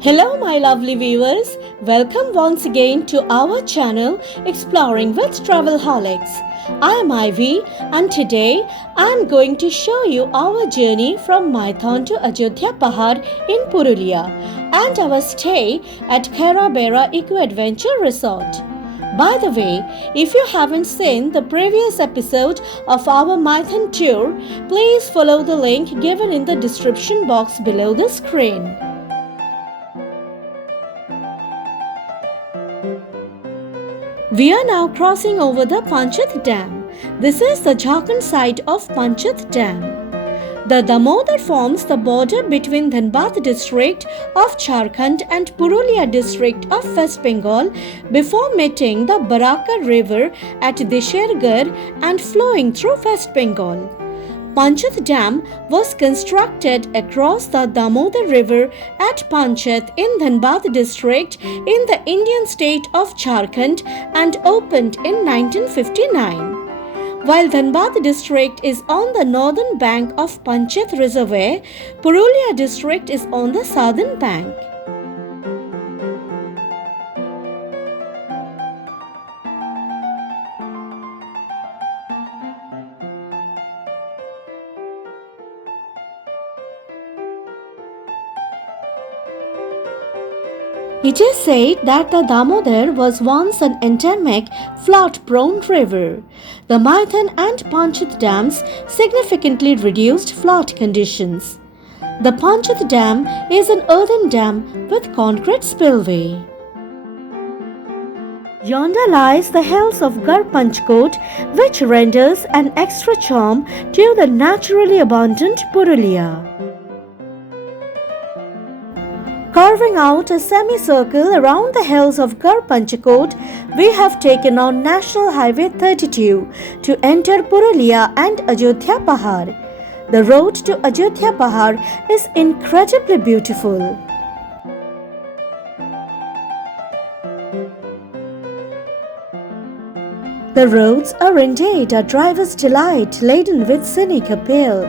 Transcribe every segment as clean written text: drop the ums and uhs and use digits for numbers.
Hello my lovely viewers, welcome once again to our channel Exploring with Travelholics. I am Ivy and today I am going to show you our journey from MAITHON to Ajodhya Pahar in Purulia and our stay at Khairabera Eco-Adventure Resort. By the way, if you haven't seen the previous episode of our MAITHON tour, please follow the link given in the description box below the screen. We are now crossing over the Pancheth Dam. This is the Jharkhand side of Pancheth Dam. The Damodar forms the border between Dhanbad district of Jharkhand and Purulia district of West Bengal before meeting the Barakar river at Deshergarh and flowing through West Bengal. Pancheth Dam was constructed across the Damodar River at Pancheth in Dhanbad district in the Indian state of Jharkhand and opened in 1959. While Dhanbad district is on the northern bank of Pancheth Reservoir, Purulia district is on the southern bank. It is said that the Damodar was once an endemic flood-prone river. The MAITHON and Pancheth dams significantly reduced flood conditions. The Pancheth Dam is an earthen dam with concrete spillway. Yonder lies the hills of Garpanchkot, which renders an extra charm to the naturally abundant Purulia. Carving out a semicircle around the hills of Garpanchkot, we have taken on National Highway 32 to enter Purulia and Ajodhya Pahar. The road to Ajodhya Pahar is incredibly beautiful. The roads are indeed a driver's delight laden with scenic appeal.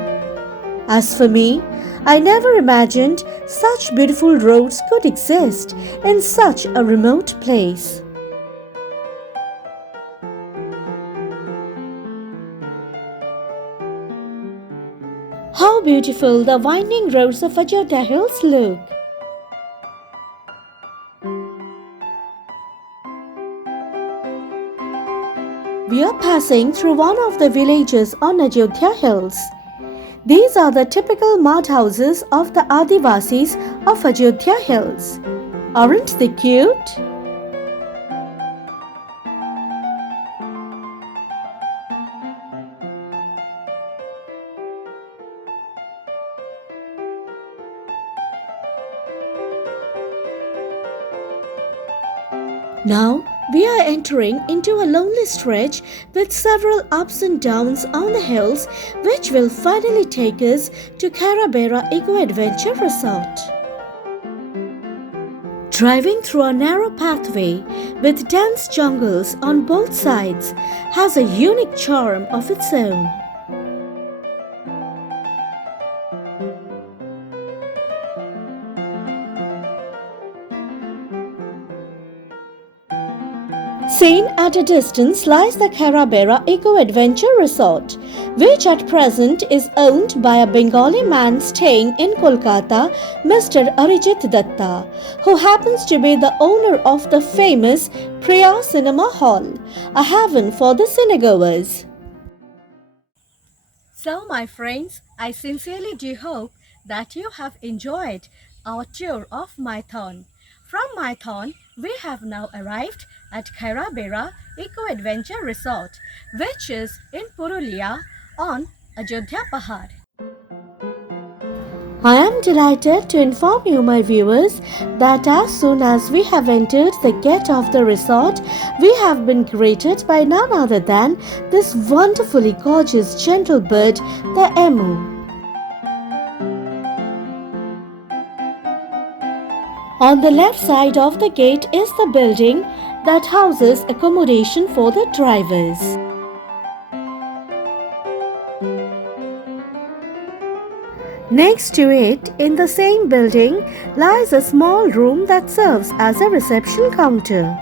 As for me, I never imagined such beautiful roads could exist in such a remote place. How beautiful the winding roads of Ajodhya Hills look! We are passing through one of the villages on Ajodhya Hills. These are the typical mud houses of the Adivasis of Ajodhya Hills. Aren't they cute? Now, we are entering into a lonely stretch with several ups and downs on the hills which will finally take us to Khairabera Eco-Adventure Resort. Driving through a narrow pathway with dense jungles on both sides has a unique charm of its own. Seen at a distance lies the Khairabera Eco-Adventure Resort, which at present is owned by a Bengali man staying in Kolkata, Mr. Arijit Datta, who happens to be the owner of the famous Priya Cinema Hall, a haven for the cinegoers. So my friends, I sincerely do hope that you have enjoyed our tour of MAITHON. From MAITHON, we have now arrived at Khairabera Eco-Adventure Resort, which is in Purulia on Ajodhya Pahar. I am delighted to inform you, my viewers, that as soon as we have entered the gate of the resort, we have been greeted by none other than this wonderfully gorgeous gentle bird, the emu. On the left side of the gate is the building that houses accommodation for the drivers. Next to it, in the same building, lies a small room that serves as a reception counter.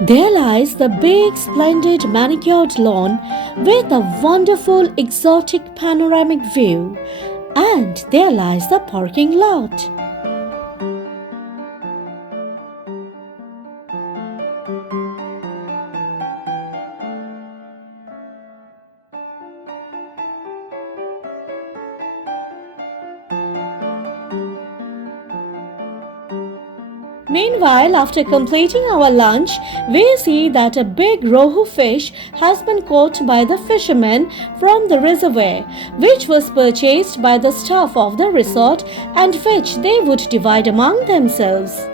There lies the big, splendid manicured lawn with a wonderful, exotic panoramic view, and there lies the parking lot. Meanwhile, after completing our lunch, we see that a big rohu fish has been caught by the fishermen from the reservoir, which was purchased by the staff of the resort and which they would divide among themselves.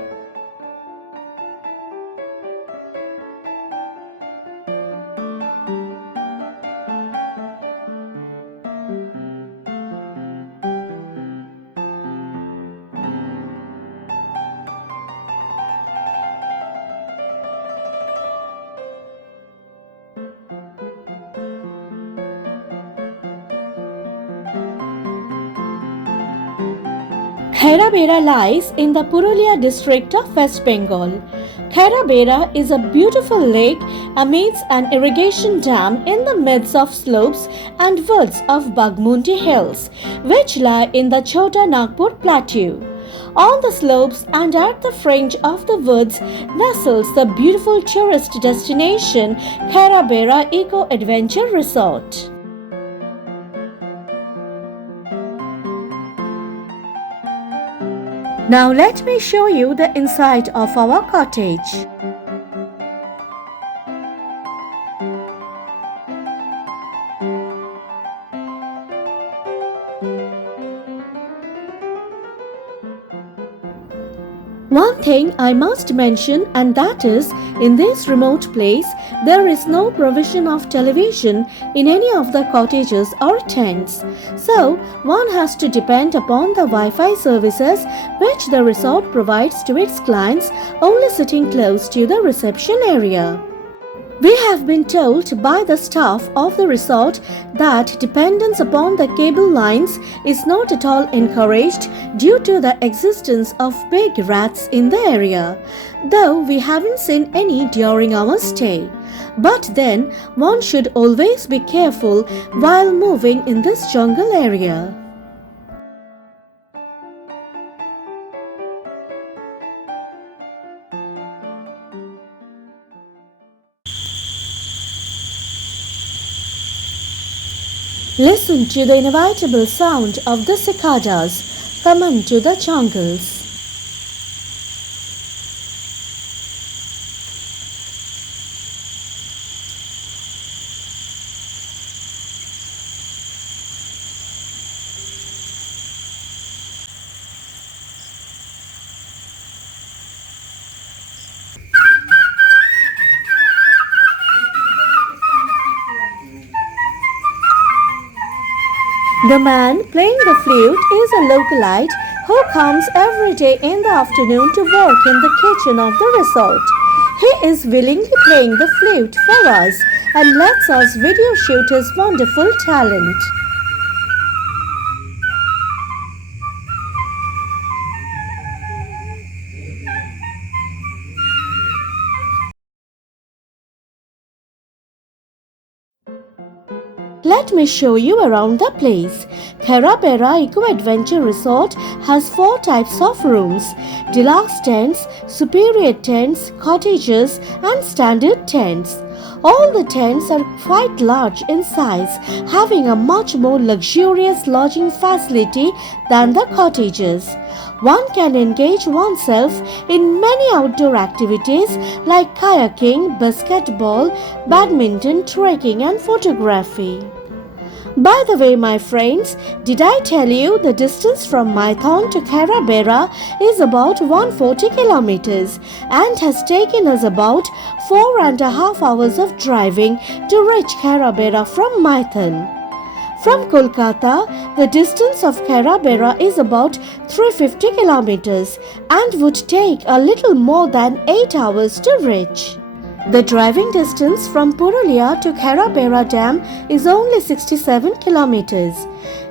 Khairabera lies in the Purulia district of West Bengal. Khairabera is a beautiful lake amidst an irrigation dam in the midst of slopes and woods of Bagmundi Hills, which lie in the Chota Nagpur plateau. On the slopes and at the fringe of the woods nestles the beautiful tourist destination Khairabera Eco Adventure Resort. Now let me show you the inside of our cottage. One thing I must mention, and that is, in this remote place, there is no provision of television in any of the cottages or tents. So, one has to depend upon the Wi-Fi services which the resort provides to its clients only sitting close to the reception area. We have been told by the staff of the resort that dependence upon the cable lines is not at all encouraged due to the existence of big rats in the area, though we haven't seen any during our stay. But then, one should always be careful while moving in this jungle area. Listen to the inevitable sound of the cicadas common to the jungles. The man playing the flute is a localite who comes every day in the afternoon to work in the kitchen of the resort. He is willingly playing the flute for us and lets us video shoot his wonderful talent. Let me show you around the place. Khairabera Eco Adventure Resort has 4 types of rooms: deluxe tents, superior tents, cottages and standard tents. All the tents are quite large in size, having a much more luxurious lodging facility than the cottages. One can engage oneself in many outdoor activities like kayaking, basketball, badminton, trekking and photography. By the way, my friends, did I tell you the distance from MAITHON to Khairabera is about 140 kilometers and has taken us about 4.5 hours of driving to reach Khairabera from MAITHON. From Kolkata, the distance of Khairabera is about 350 kilometers and would take a little more than 8 hours to reach. The driving distance from Purulia to Khairabera Dam is only 67 kilometers.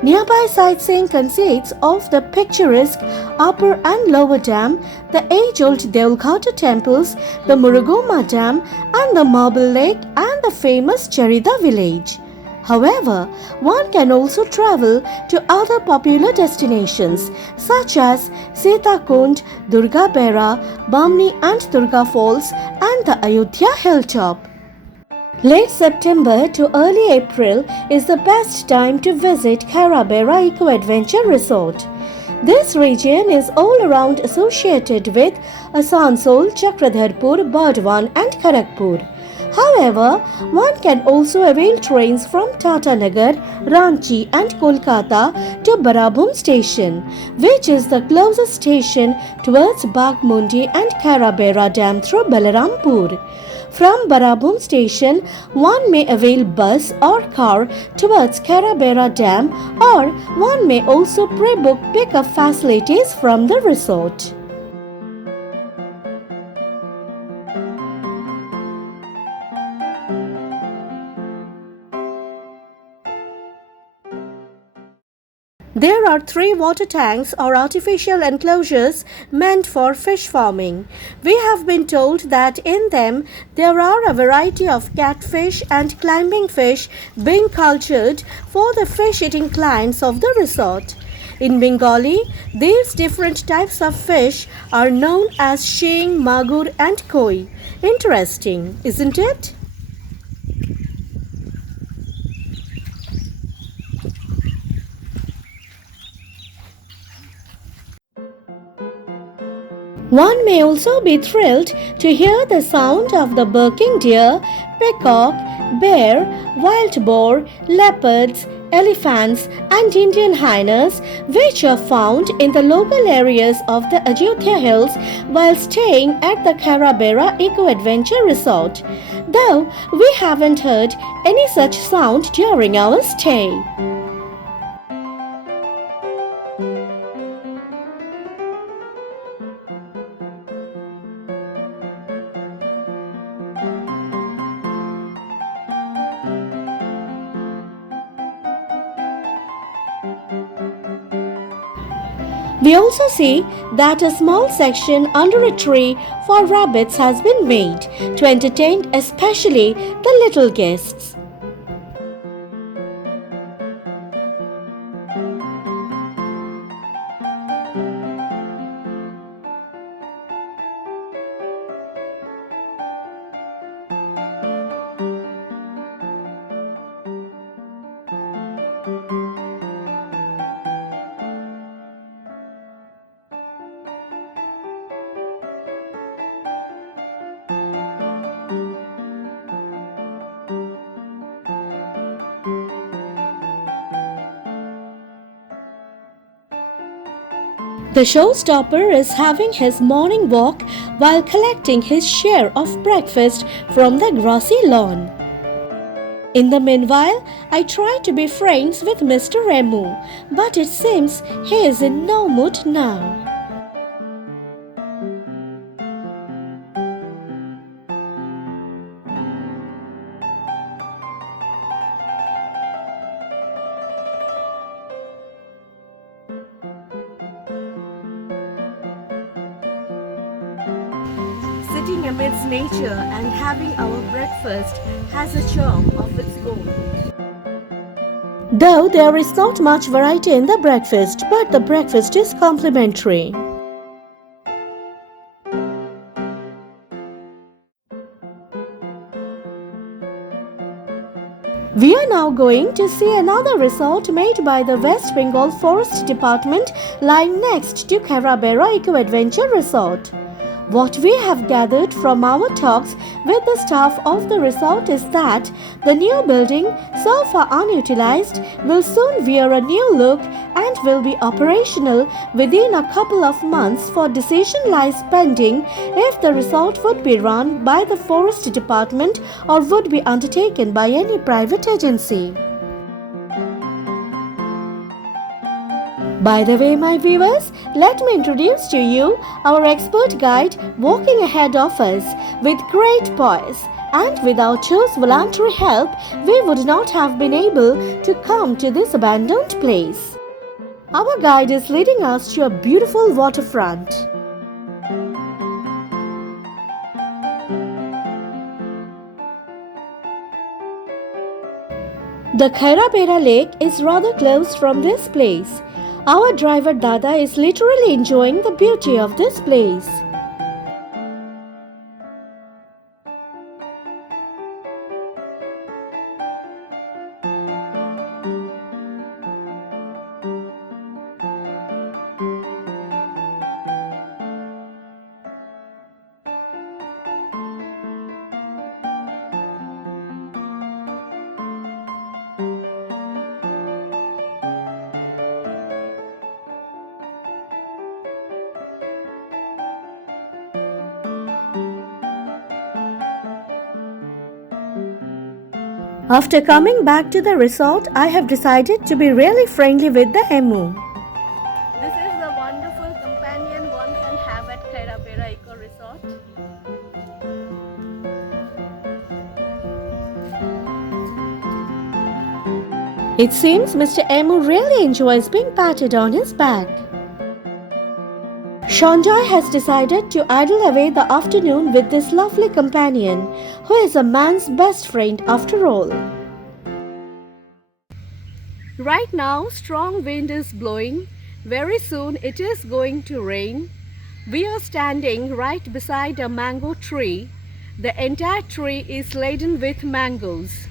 Nearby sightseeing consists of the picturesque Upper and Lower Dam, the age-old Deolo temples, the Murugama Dam and the Marble Lake and the famous Charida village. However, one can also travel to other popular destinations such as Sitakund, Durgabera, Bamni and Durga Falls and the Ajodhya Hilltop. Late September to early April is the best time to visit Khairabera Eco Adventure Resort. This region is all around associated with Asansol, Chakradharpur, Burdwan and Kharagpur. However, one can also avail trains from Tatanagar, Ranchi and Kolkata to Barabhum station, which is the closest station towards Bagmundi and Khairabera Dam through Balarampur. From Barabhum station, one may avail bus or car towards Khairabera Dam, or one may also pre-book pick-up facilities from the resort. There are 3 water tanks or artificial enclosures meant for fish farming. We have been told that in them there are a variety of catfish and climbing fish being cultured for the fish-eating clients of the resort. In Bengali, these different types of fish are known as shing, magur and koi. Interesting, isn't it? One may also be thrilled to hear the sound of the barking deer, peacock, bear, wild boar, leopards, elephants and Indian hyenas, which are found in the local areas of the Ajodhya Hills while staying at the Khairabera Eco Adventure Resort, though we haven't heard any such sound during our stay. We also see that a small section under a tree for rabbits has been made to entertain especially the little guests. The showstopper is having his morning walk while collecting his share of breakfast from the grassy lawn. In the meanwhile, I try to be friends with Mr. Remu, but it seems he is in no mood now. Sitting amidst nature and having our breakfast has a charm of its own. Though there is not much variety in the breakfast, but the breakfast is complimentary. We are now going to see another resort made by the West Bengal Forest Department lying next to Khairabera Eco Adventure Resort. What we have gathered from our talks with the staff of the resort is that the new building, so far unutilized, will soon wear a new look and will be operational within a couple of months. For decision lies pending if the resort would be run by the forest department or would be undertaken by any private agency. By the way, my viewers, let me introduce to you our expert guide walking ahead of us with great poise. And without whose voluntary help, we would not have been able to come to this abandoned place. Our guide is leading us to a beautiful waterfront. The Khairabera lake is rather close from this place. Our driver Dada is literally enjoying the beauty of this place. After coming back to the resort, I have decided to be really friendly with the emu. This is the wonderful companion one can have at Khairabera Eco Resort. It seems Mr. Emu really enjoys being patted on his back. Sanjay has decided to idle away the afternoon with this lovely companion, who is a man's best friend after all. Right now, strong wind is blowing. Very soon it is going to rain. We are standing right beside a mango tree. The entire tree is laden with mangoes.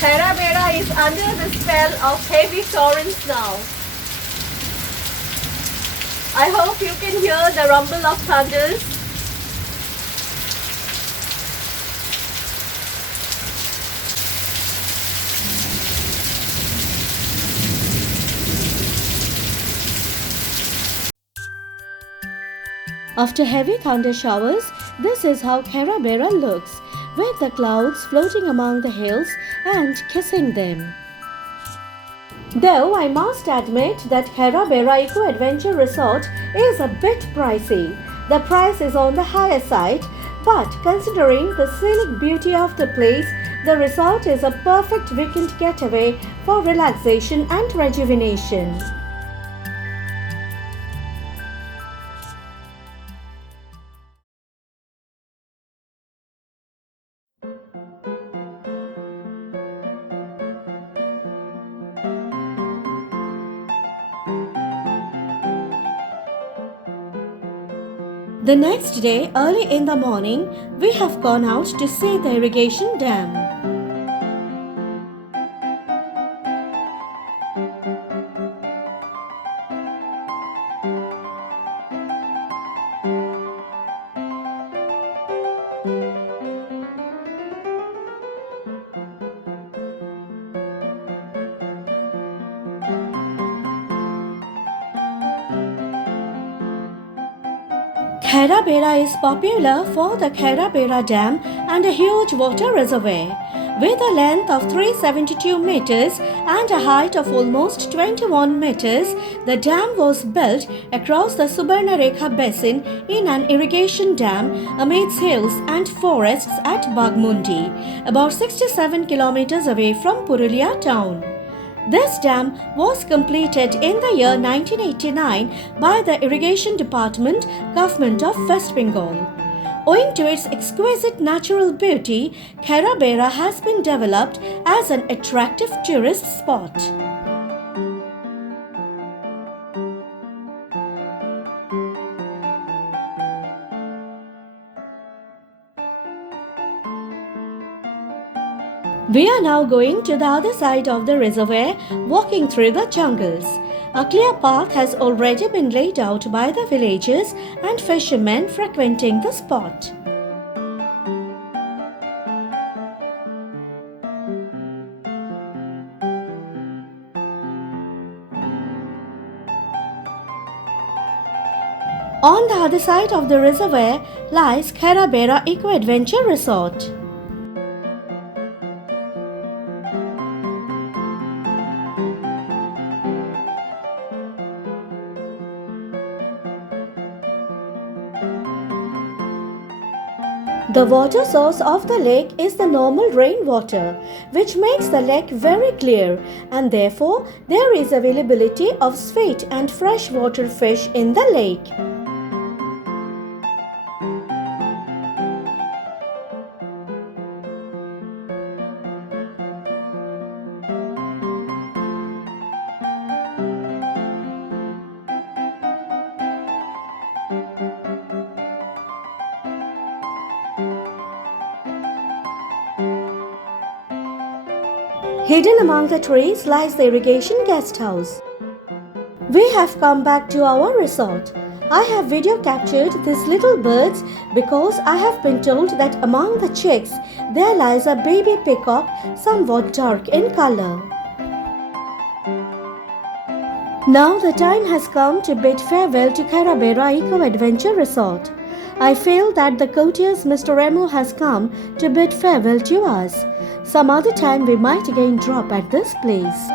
Khairabera is under the spell of heavy torrents now. I hope you can hear the rumble of thunders. After heavy thunder showers, this is how Khairabera looks, with the clouds floating among the hills and kissing them. Though I must admit that Khairabera Eco Adventure Resort is a bit pricey. The price is on the higher side, but considering the scenic beauty of the place, the resort is a perfect weekend getaway for relaxation and rejuvenation. The next day, early in the morning, we have gone out to see the irrigation dam. Khairabera is popular for the Khairabera Dam and a huge water reservoir. With a length of 372 meters and a height of almost 21 meters, the dam was built across the Subarnarekha basin in an irrigation dam amidst hills and forests at Bagmundi, about 67 kilometers away from Purulia town. This dam was completed in the year 1989 by the Irrigation Department, Government of West Bengal. Owing to its exquisite natural beauty, Khairabera has been developed as an attractive tourist spot. We are now going to the other side of the reservoir, walking through the jungles. A clear path has already been laid out by the villagers and fishermen frequenting the spot. On the other side of the reservoir lies Khairabera Eco Adventure Resort. The water source of the lake is the normal rainwater, which makes the lake very clear, and therefore there is availability of sweet and freshwater fish in the lake. Hidden among the trees lies the irrigation guest house. We have come back to our resort. I have video captured these little birds because I have been told that among the chicks there lies a baby peacock somewhat dark in color. Now the time has come to bid farewell to Khairabera Eco Adventure Resort. I feel that the courteous Mr. Remo has come to bid farewell to us. Some other time we might again drop at this place.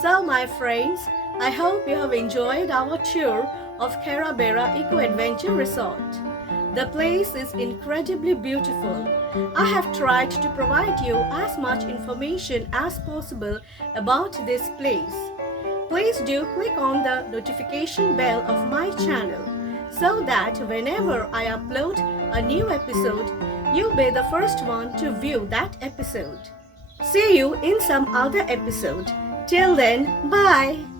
So my friends, I hope you have enjoyed our tour of Khairabera Eco Adventure Resort. The place is incredibly beautiful. I have tried to provide you as much information as possible about this place. Please do click on the notification bell of my channel so that whenever I upload a new episode, you'll be the first one to view that episode. See you in some other episode. Till then, bye!